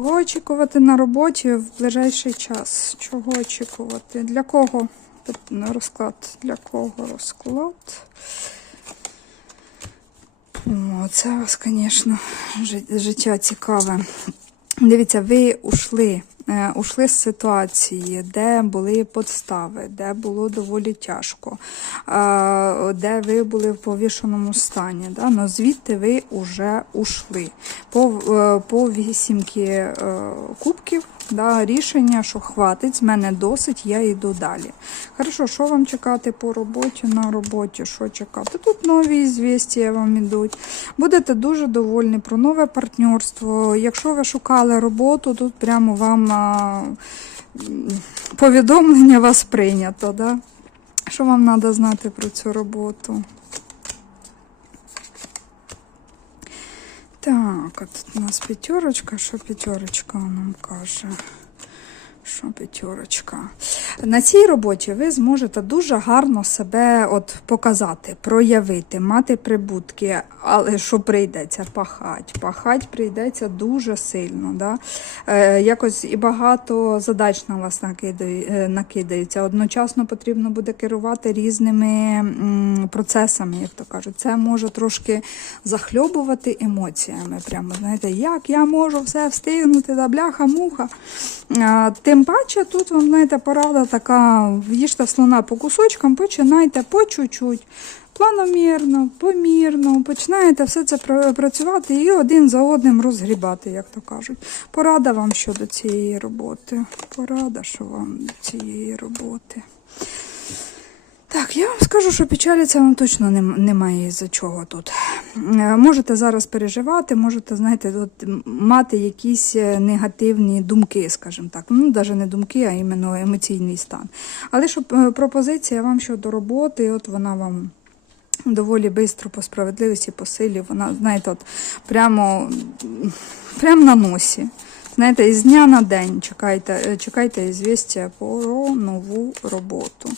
Чого очікувати на роботі в ближайший час? Чого очікувати? Для кого розклад? Для кого розклад? О, це у вас, звісно, життя цікаве. Дивіться, ви ушли, ушли з ситуації, де були подстави, де було доволі тяжко, е, де ви були в повішеному стані. Да? Но звідти ви вже ушли. По, е, по вісімки е, кубків да, рішення, що хватить, з мене досить, я йду далі. Хорошо, що вам чекати по роботі, на роботі, що чекати? Тут нові звістя вам ідуть. Будете дуже довольні про нове партнерство. Якщо ви шукали роботу, тут прямо вам а, повідомлення вас прийнято. Да? Що вам треба знати про цю роботу? Так, а тут у нас п'ятерочка. Що п'ятерочка нам каже? Що п'ятерочка? На цій роботі ви зможете дуже гарно себе от показати, проявити, мати прибутки, але що прийдеться? Пахать. Пахать прийдеться дуже сильно. Да? Е, якось і багато задач на вас накидає, е, накидається. Одночасно потрібно буде керувати різними процесами, як то кажуть. Це може трошки захльобувати емоціями. Прямо знаєте, як я можу все встигнути, да бляха-муха. Тим паче, тут вам знаєте, порада така: їжте слона по кусочкам, починайте по чуть-чуть. Планомірно, помірно, починаєте все це працювати і один за одним розгрібати, як то кажуть. Порада вам щодо цієї роботи. Порада, що вам до цієї роботи. Так, я вам скажу, що печаліться вам точно немає за чого тут. Е, Можете зараз переживати, можете, знаєте, м, мати якісь е, негативні думки, скажімо так. Ну, навіть не думки, а іменно емоційний стан. Але щоб е, пропозиція вам щодо роботи, от вона вам доволі швидко по справедливості, по силі, вона, знаєте, от прямо, прямо на носі. Знаєте, із дня на день чекайте, чекайте звістя про нову роботу.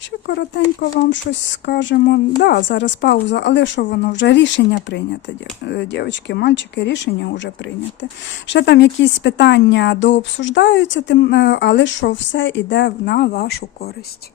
Ще коротенько вам щось скажемо. Да, зараз пауза, але що воно вже рішення прийнято, е, дівчатки, мальчики, рішення вже прийняте. Ще там якісь питання дообсуждаються, е, але що все йде на вашу користь.